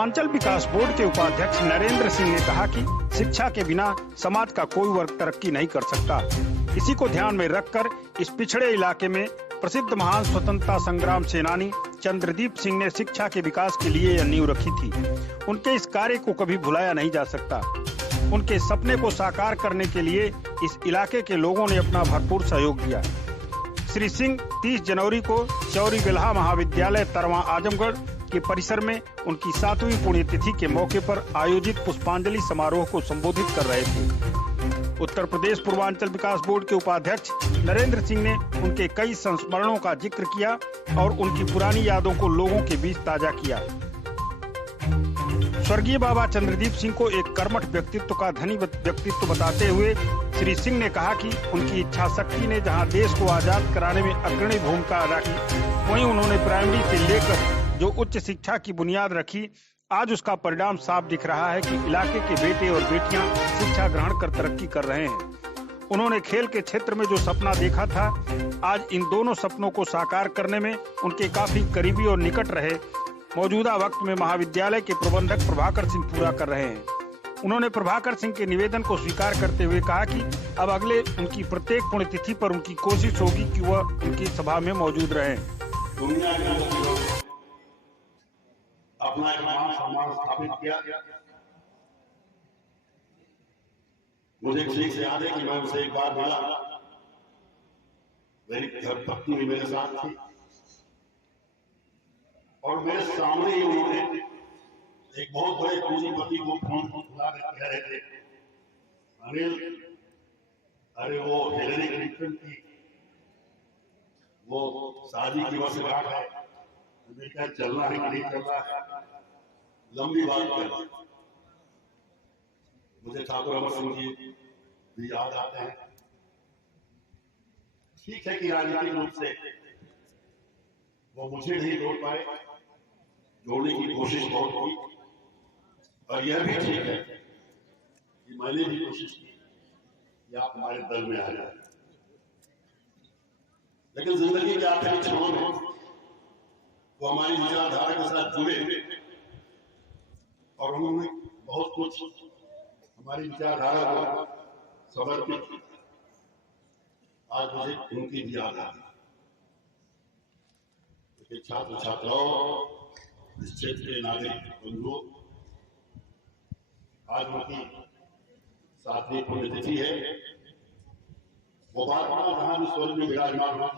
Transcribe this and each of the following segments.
पूर्वांचल विकास board के उपाध्यक्ष नरेंद्र सिंह ने कहा कि शिक्षा के बिना समाज का कोई वर्ग तरक्की नहीं कर सकता। इसी को ध्यान में रखकर इस पिछड़े इलाके में प्रसिद्ध महान स्वतंत्रता संग्राम सेनानी चंद्रदीप सिंह ने शिक्षा के विकास के लिए यह नींव रखी थी। उनके इस कार्य को कभी भुलाया नहीं जा सकता। उनके सपने को साकार करने के लिए इस इलाके के लोगों ने अपना भरपूर सहयोग दिया। श्री सिंह 30 जनवरी को चौरी बेल्हा महाविद्यालय तरवा आजमगढ़ के परिसर में उनकी 7वीं पुण्यतिथि के मौके पर आयोजित पुष्पांजलि समारोह को संबोधित कर रहे थे। उत्तर प्रदेश पूर्वांचल विकास बोर्ड के उपाध्यक्ष नरेंद्र सिंह ने उनके कई संस्मरणों का जिक्र किया और उनकी पुरानी यादों को लोगों के बीच ताजा किया। स्वर्गीय बाबा चंद्रदीप सिंह को एक कर्मठ व्यक्तित्व का धनी व्यक्तित्व बताते हुए श्री सिंह ने कहा कि उनकी इच्छा शक्ति ने जहां देश को आजाद कराने में अग्रणी भूमिका अदा की, वहीं उन्होंने प्राइमरी से लेकर जो उच्च शिक्षा की बुनियाद रखी, आज उसका परिणाम साफ दिख रहा है कि इलाके के बेटे और बेटियां शिक्षा ग्रहण कर तरक्की कर रहे हैं। उन्होंने खेल के क्षेत्र में जो सपना देखा था, आज इन दोनों सपनों को साकार करने में उनके काफी करीबी और निकट रहे मौजूदा वक्त में महाविद्यालय के प्रबंधक प्रभाकर सिंह पूरा कर रहे हैं। उन्होंने प्रभाकर सिंह के निवेदन को स्वीकार करते हुए कहा कि अब अगले उनकी प्रत्येक पुण्यतिथि पर उनकी कोशिश होगी कि वह उनकी सभा में मौजूद रहें। दुनिया के अंदर अपना एक मान सम्मान स्थापित किया। मुझे ठीक से याद है कि मैं उनसे एक बार मिला, मेरी धर्मपत्नी मेरे साथ थी और मेरे सामने ही उन्होंने एक बहुत बड़े पूंजीपति को फोन बुला कर कह रहे थे, अनिल, अरे वो हिलेरी क्लिंटन की वो शादी की वर्षगांठ है, क्या चलना है कि नहीं चलना है, लंबी बात कर। मुझे ठाकुर अमर सिंह जी भी याद आते हैं। ठीक है कि राजनीतिक रूप से वो मुझे नहीं जोड़ पाए, जोड़ने की कोशिश बहुत की, और यह भी ठीक है कि मैंने भी कोशिश की कि आप हमारे दल में आ जाए। लेकिन जिंदगी के आखिरी क्षणों में वो हमारी विचारधारा के साथ जुड़े और उन्होंने बहुत कुछ हमारी विचारधारा को समर्पित की। आज मुझे उनकी भी याद आती है। छात्र छात्राओं, इस क्षेत्र के नागरिक बंधुओं, आज उनकी 7वीं पुण्यतिथि है। वो बात जहां स्वर्ग में विराजमान हुआ,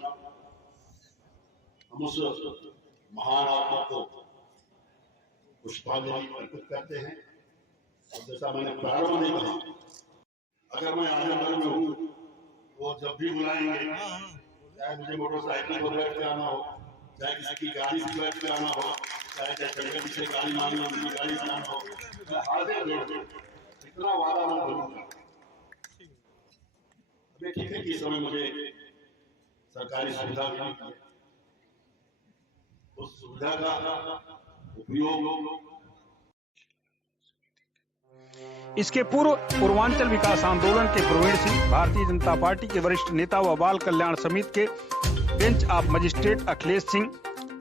हम उस महान आत्मा को पुष्पांजलि अर्पित करते हैं। और जैसा मैंने प्रारंभ में कहा, अगर मैं आजमगढ़ में हूँ, वो जब भी बुलाएंगे, चाहे मुझे मोटरसाइकिल पर बैठ कर आना हो, चाहे किसी की गाड़ी से बैठ कर आना हो, चाहे पीछे गाड़ी मांगना गाड़ी से आना हो, मैं हाजिर हूँ। इतना वादा मैं करूंगा। अभी ठीक है कि इस समय मुझे सरकारी सुविधा मिली है, उस सुविधा का उपयोग। इसके पूर्व पूर्वांचल विकास आंदोलन के प्रवीण सिंह, भारतीय जनता पार्टी के वरिष्ठ नेता व बाल कल्याण समिति के bench of magistrate Akhilesh Singh,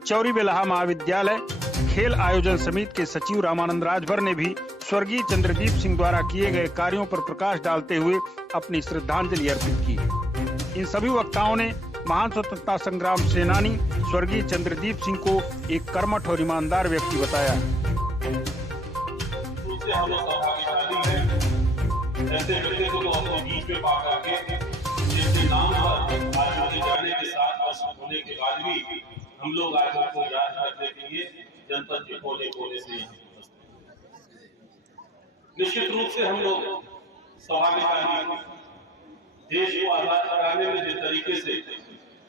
Chauri Belha महाविद्यालय खेल आयोजन समिति के सचिव रामानंद राजभर ने भी स्वर्गीय चंद्रदीप सिंह द्वारा किए गए कार्यों पर प्रकाश डालते हुए अपनी श्रद्धांजलि अर्पित की। इन सभी वक्ताओं ने महान स्वतंत्रता संग्राम सेनानी स्वर्गीय चंद्रदीप सिंह को एक कर्मठ और ईमानदार व्यक्ति बताया। ऐसे व्यक्ति को अपने बीच में पा करके, जिसके नाम पर आज उनके जाने के 7 वर्ष होने के बाद भी हम लोग आज उनको याद करने के लिए जनपद के कोने कोने से निश्चित रूप से हम लोग सौभाग्यशाली, देश को आजाद कराने में जिस तरीके से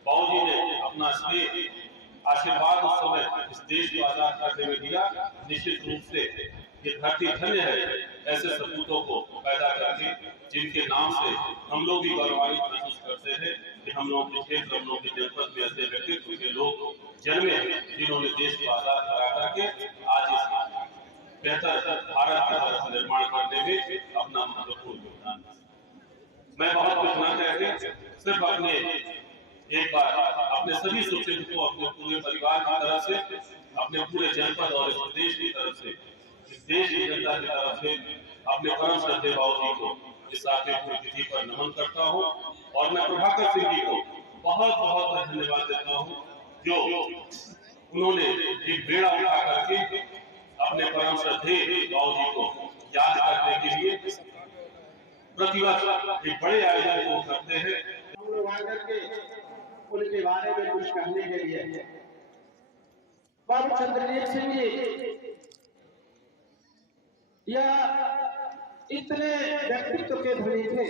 बाबूजी ने अपना स्नेह आशीर्वाद उस समय इस देश को आजाद करने में दिया, निश्चित रूप से ये धरती धन्य है ऐसे सपूतों को पैदा करके, जिनके नाम से हम लोग भी गौरवान्वित महसूस करते हैं कि हम लोग के क्षेत्र, हम लोग के जनपद में ऐसे व्यक्तित्व के लोग जन्मे जिन्होंने देश को आजाद करा करके आज इस बेहतर भारत का निर्माण करने में अपना महत्वपूर्ण योगदान। मैं बहुत कुछ न कहते, सिर्फ अपने एक बार अपने सभी सुचिंत को अपने पूरे परिवार की तरफ से, अपने पूरे जनपद और इस प्रदेश की तरफ से इस देश की जनता की तरफ से अपने परम श्रद्धेय बाबूजी को इस आखिरी तिथि पर नमन करता हूँ और मैं प्रभाकर सिंह जी को बहुत बहुत धन्यवाद देता हूँ जो उन्होंने एक बेड़ा उठा करके अपने परम श्रद्धेय बाबूजी को याद करने के लिए प्रतिवर्ष एक बड़े आयोजन को करते हैं। हम लोग आकर के उनके बारे में कुछ कहने के लिए बाबू चंद्रजीत सिंह जी यह इतने व्यक्तित्व के धनी थे,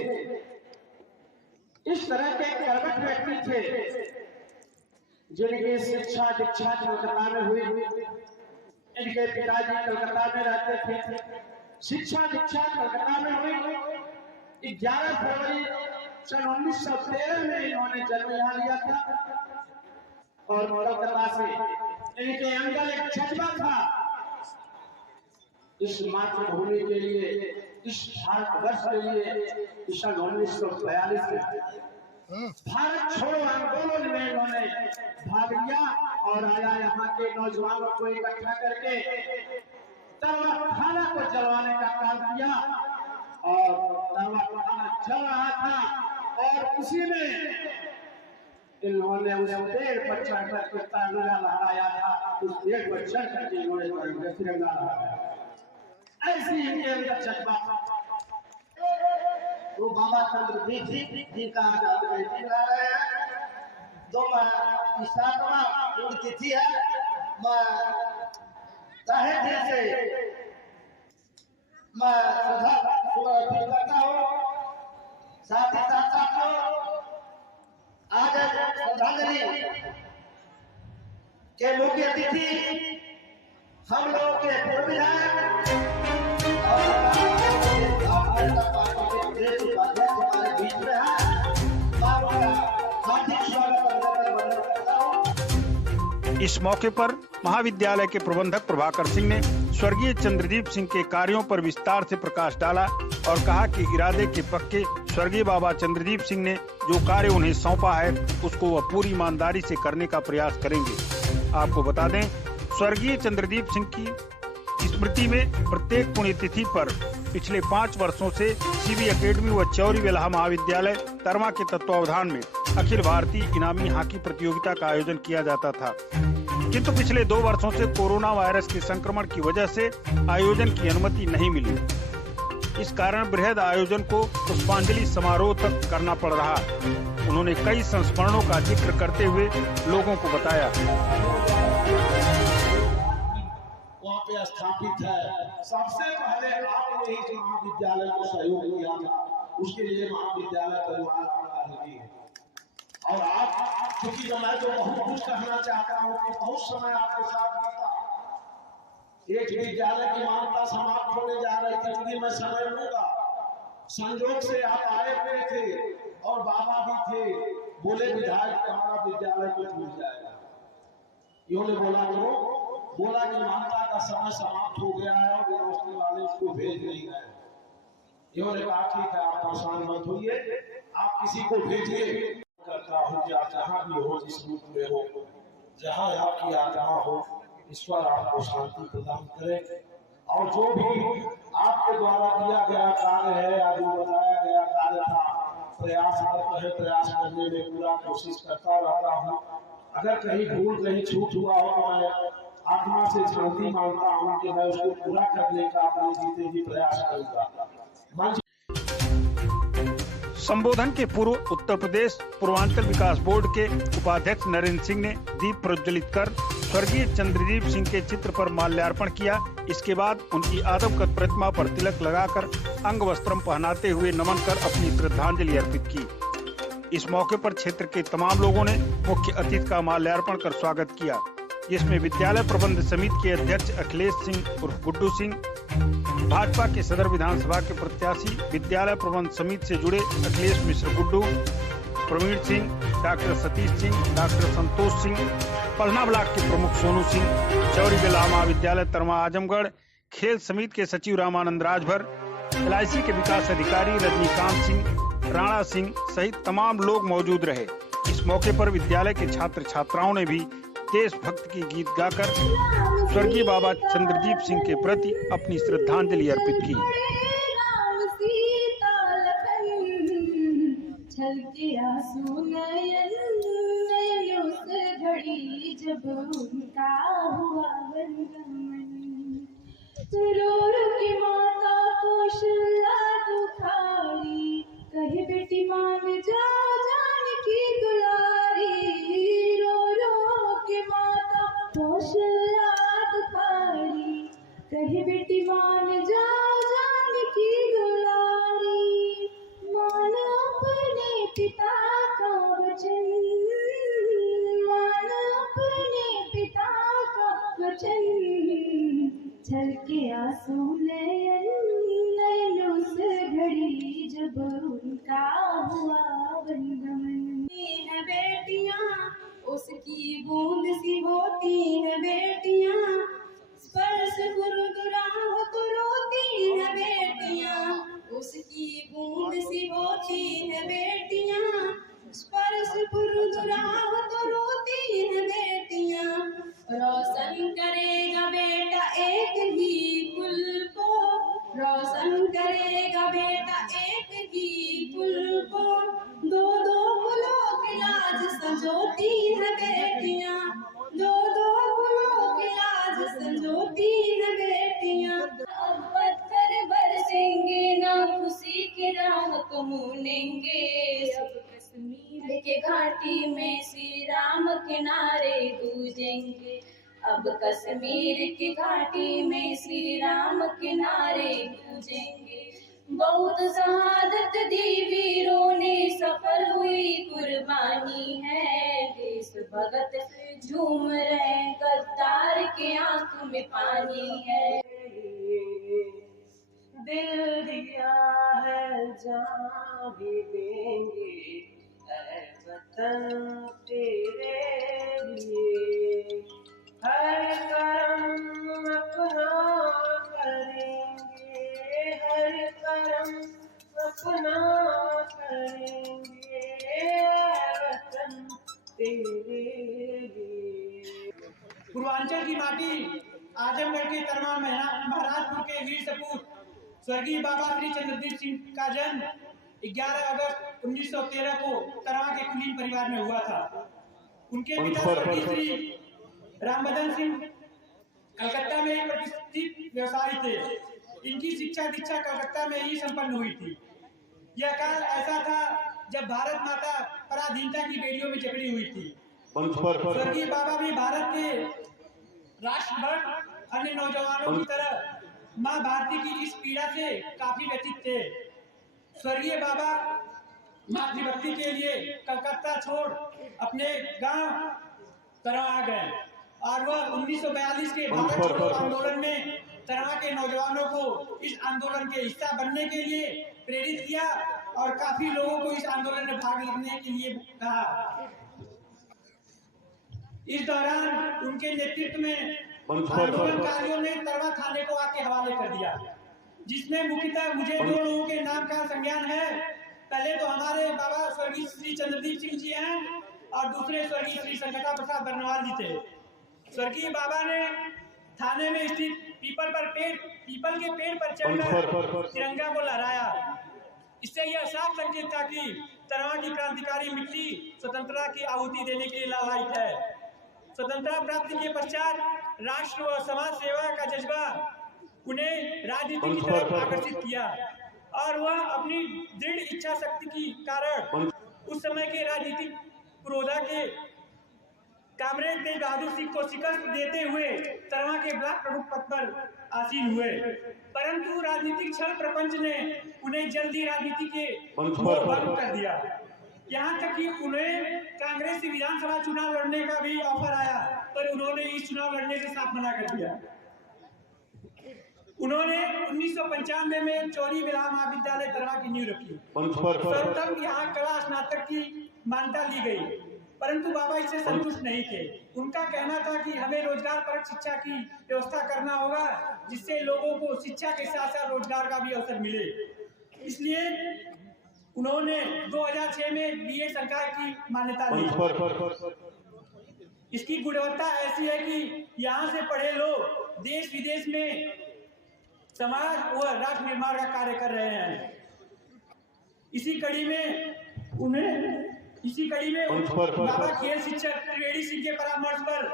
इस तरह के कर्मठ व्यक्ति थे जिनकी शिक्षा दीक्षा कलकत्ता में हुई। इनके पिताजी कलकत्ता में रहते थे, शिक्षा दीक्षा कलकत्ता में हुई। 11 फरवरी सन 1913 में इन्होंने जन्म यहाँ लिया था और कलकत्ता से इनके अंदर एक जज्बा था इस मातृभूमि के लिए, इस भारतवर्ष के लिए। सन 1942 में भारत छोड़ो आंदोलन में इन्होंने भाग लिया और आया यहाँ के नौजवानों को इकट्ठा करके तरवा खाना को जलवाने का काम किया और तरवा खाना चल रहा था और उसी में इन्होंने उस पेड़ पर चढ़ कर तिरंगा लहराया था। उस पेड़ पर चढ़ करके इन्होंने तिरंगा लहराया। ऐसी इनके अंदर जज्बा वो बाबा चंद्रजीत जी का तो 7वां तिथि है। मैं तहे दिल से मैं समर्पित करता हूँ। साथ ही साथ आज श्रद्धांजलि के मुख्य अतिथि हम लोग के पूर्व विधायक हमारे बीच में है। हार्दिक स्वागत। इस मौके पर महाविद्यालय के प्रबंधक प्रभाकर सिंह ने स्वर्गीय चंद्रदीप सिंह के कार्यों पर विस्तार से प्रकाश डाला और कहा कि इरादे के पक्के स्वर्गीय बाबा चंद्रदीप सिंह ने जो कार्य उन्हें सौंपा है उसको वह पूरी ईमानदारी से करने का प्रयास करेंगे। आपको बता दें, स्वर्गीय चंद्रदीप सिंह की स्मृति में प्रत्येक पुण्यतिथि पर पिछले 5 वर्षों से सीबी एकेडमी व चौरी बेल्हा महाविद्यालय तरमा के तत्वावधान में अखिल भारतीय इनामी हॉकी प्रतियोगिता का आयोजन किया जाता था, किंतु पिछले 2 वर्षों से कोरोना वायरस के संक्रमण की वजह से आयोजन की अनुमति नहीं मिली। इस कारण बृहद आयोजन को पुष्पांजलि समारोह तक करना पड़ रहा। उन्होंने कई संस्मरणों का जिक्र करते हुए लोगों को बताया। वहाँ पे स्थापित है। सबसे पहले आपने इस महाविद्यालय को सहयोग किया था, उसके लिए महाविद्यालय परिवार आपका आभारी है। और आप क्योंकि मैं तो बहुत कुछ कहना चाहता हूँ कि बहुत समय आपके साथ बीता। एक विद्यालय की मान्यता समाप्त होने जा रही थी, क्योंकि मैं समय लूंगा। संयोग से आप आए हुए थे और बाबा भी थे, बोले विधायक हमारा विद्यालय को टूट जाएगा। इन्होंने बोला कि मान्यता का समय समाप्त हो गया है और यूनिवर्सिटी वाले उसको भेज नहीं गए। इन्होंने कहा ठीक है, आप परेशान मत होइए, आप किसी को भेजिए। करता हूँ कि आप जहाँ भी हो, जिस रूप में हो, जहाँ आपकी आज्ञा हो, ईश्वर आपको शांति प्रदान करे। और जो भी आपके द्वारा दिया गया कार्य है या जो बताया गया कार्य था, प्रयास करने में पूरा कोशिश करता रहता हूँ। अगर कहीं भूल कहीं छूट हुआ हो तो मैं आत्मा से शांति मांगता हूँ कि मैं उसको पूरा करने का अपने जीते जी प्रयास करूँगा। संबोधन के पूर्व उत्तर प्रदेश पूर्वांचल विकास बोर्ड के उपाध्यक्ष नरेंद्र सिंह ने दीप प्रज्वलित कर स्वर्गीय चंद्रदीप सिंह के चित्र पर माल्यार्पण किया। इसके बाद उनकी आदमकद प्रतिमा पर तिलक लगाकर अंग वस्त्रम पहनाते हुए नमन कर अपनी श्रद्धांजलि अर्पित की। इस मौके पर क्षेत्र के तमाम लोगों ने मुख्य अतिथि का माल्यार्पण कर स्वागत किया, जिसमें विद्यालय प्रबंध समिति के अध्यक्ष अखिलेश सिंह उर्फ गुड्डू सिंह, भाजपा के सदर विधानसभा के प्रत्याशी, विद्यालय प्रबंध समिति से जुड़े अखिलेश मिश्र गुड्डू, प्रवीण सिंह, डॉक्टर सतीश सिंह, डॉक्टर संतोष सिंह, पलना ब्लॉक के प्रमुख सोनू सिंह, चौरी बेल्हा महाविद्यालय तरमा आजमगढ़, खेल समिति के सचिव रामानंद राजभर, LIC के विकास अधिकारी रजनीकांत सिंह, राणा सिंह सहित तमाम लोग मौजूद रहे। इस मौके पर विद्यालय के छात्र छात्राओं ने भी देशभक्त की गीत गाकर स्वर्गीय बाबा चंद्रदीप सिंह के प्रति अपनी श्रद्धांजलि अर्पित की। छलके आंसू नयनों से घड़ी जब उनका हुआ वंदन, रो रो के माता कौशल्या दुखारी, कहे बेटी मान जा जानकी दुलारी, रो रो के माता कौशल्या दुखारी, कहे बेटी मान जा जानकी दुलारी, मान अपने पिता का वचन, मान अपने पिता का वचन, छलके आंसू नयनों से घड़ी जब उनका हुआ वंदन। है बेटियां उसकी बूंद सी होती है बेटियां, स्पर्श गुरुदुराह तो रोती है बेटियां, उसकी बूंद सी होती है बेटियां, स्पर्श गुरुदुराह तो रोती है बेटियां, रोशन करेगा बेटा एक ही कुल को, रोशन करेगा बेटा एक ही कुल को, दो दो कुलों की लाज संजोती है बेटियां, दो दो कुलों की लाज संजोती है बेटियां, अब पत्थर बरसेंगे ना खुशी के राह को मूनेंगे, अब कश्मीर के घाटी में श्री राम के नारे गूंजेंगे, अब कश्मीर की घाटी में श्री राम के नारे गूंजेंगे, बहुत शहादत दी वीरों ने सफल हुई कुर्बानी है, देश भगत झूम रहे गद्दार के आंख में पानी है, दिल दिया है जान भी देंगे ऐ वतन तेरे लिए, हर करम अपना करेंगे, हर करम अपना करेंगे वतन तेरे लिए। पूर्वांचल की माटी आजमगढ़ के तरवा महाराजपुर के वीर सपूत स्वर्गीय बाबा श्री चंद्रदीप सिंह का जन्म 11 अगस्त 1913 को तरवा के कुलीन परिवार में हुआ था। उनके पिता स्वर्गीय श्री रामबदन सिंह कलकत्ता में एक प्रतिष्ठित व्यवसायी थे। इनकी शिक्षा दीक्षा कलकत्ता में ही संपन्न हुई थी। यह काल ऐसा था जब भारत माता पराधीनता की बेड़ियों में जकड़ी हुई थी। स्वर्गीय बाबा भी भारत के राष्ट्रभक्त अन्य नौजवानों की तरह माँ भारती की इस पीड़ा से काफी व्यथित थे। स्वर्गीय बाबा मातृभक्ति के लिए कलकत्ता छोड़ अपने गांव तरवा आ गए और वह 1942 के भारत छोड़ो आंदोलन में तरवा के नौजवानों को इस आंदोलन के हिस्सा बनने के लिए प्रेरित किया और काफी लोगों को इस आंदोलन में भाग लेने के लिए कहा। इस दौरान उनके नेतृत्व में आंदोलनकारियों ने तरवा थाने को आके हवाले कर दिया, जिसमें मुख्यतः मुझे दो लोगों के नाम का संज्ञान है। पहले तो हमारे बाबा स्वर्गीय श्री चंद्रदीप सिंह जी हैं और दूसरे स्वर्गीय श्री संगता प्रसाद बर्नवाल जी थे। स्वर्गीय बाबा ने थाने में स्थित पीपल के पेड़ पर चढ़कर तिरंगा को लहराया। इससे यह साफ संकेत था कि तरवा की क्रांतिकारी मिट्टी स्वतंत्रता की आहुति देने के लिए लालायित है। स्वतंत्रता प्राप्ति के पश्चात राष्ट्र व समाज सेवा का जज्बा उन्हें राजनीति की तरफ आकर्षित किया और वह अपनी दृढ़ इच्छा शक्ति के कारण उस समय के राजनीतिक पुरोधा के कामरेड तेज बहादुर सिंह को शिकस्त देते हुए तरवा के ब्लॉक प्रमुख पद पर आसीन हुए। परंतु राजनीतिक छल प्रपंच ने उन्हें जल्दी राजनीति के भंग कर दिया। यहाँ तक कि उन्हें कांग्रेस से विधानसभा चुनाव लड़ने का भी ऑफर आया, पर उन्होंने इस चुनाव लड़ने से साफ मना कर दिया। उन्होंने 1995 में चौरी विलाह महाविद्यालय तरवा की नींव रखी। सर्वप्रथम यहाँ कला स्नातक की मान्यता ली गई, परंतु बाबा इससे संतुष्ट नहीं थे। उनका कहना था कि हमें रोजगार परक शिक्षा की व्यवस्था करना होगा, जिससे लोगों को शिक्षा के साथ साथ रोजगार का भी अवसर मिले। इसलिए उन्होंने 2006 में बीए सरकार की मान्यता ली। इसकी गुणवत्ता ऐसी है कि यहाँ से पढ़े लोग देश विदेश में समाज व राष्ट्र निर्माण का कार्य कर रहे हैं। इसी कड़ी में बाबा खेल शिक्षक त्रिवेणी सिंह के परामर्श पर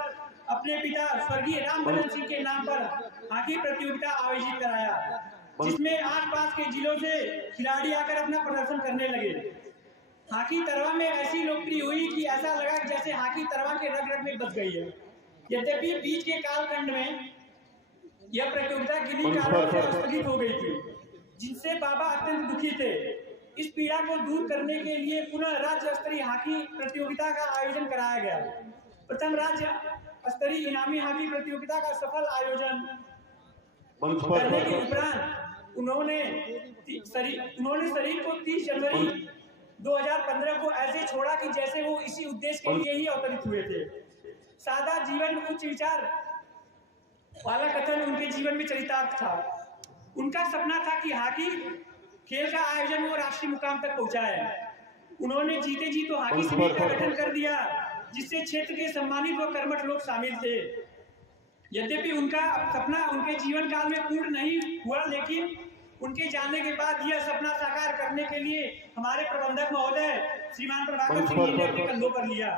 अपने पिता स्वर्गीय रामभजन सिंह के नाम पर हॉकी प्रतियोगिता आयोजित कराया, जिसमें आसपास के जिलों से खिलाड़ी आकर अपना प्रदर्शन करने लगे। हॉकी तरवा में ऐसी लोकप्रिय हुई कि ऐसा लगा जैसे हॉकी तरवा के रग रग में बस गई है। यद्यपि बीच के कालखंड में यह प्रतियोगिता किन्हीं कारणों से स्थगित हो गई थी, जिनसे बाबा अत्यंत दुखी थे। इस पीड़ा को दूर करने के लिए पुनः राज्य स्तरीय हॉकी प्रतियोगिता का आयोजन कराया गया। प्रथम राज्य स्तरीय इनामी हॉकी प्रतियोगिता का सफल आयोजन करने के उपरांत उन्होंने शरीर को 30 जनवरी 2015 को ऐसे छोड़ा कि जैसे वो इसी उद्देश्य के लिए ही अवतरित हुए थे। सादा जीवन, उच्च विचार वाला कथन उनके जीवन में चरितार्थ था। उनका सपना था कि हॉकी खेल का आयोजन वो राष्ट्रीय मुकाम तक पहुंचाए। उन्होंने जीते जी तो हॉकी समिति का गठन कर दिया, जिससे क्षेत्र के सम्मानित व कर्मठ लोग शामिल थे। यद्यपि उनका सपना उनके जीवन काल में पूर्ण नहीं हुआ, लेकिन उनके जाने के बाद यह सपना साकार करने के लिए हमारे प्रबंधक महोदय श्रीमान प्रभाकर सिंह जी ने अपने कंधों पर लिया।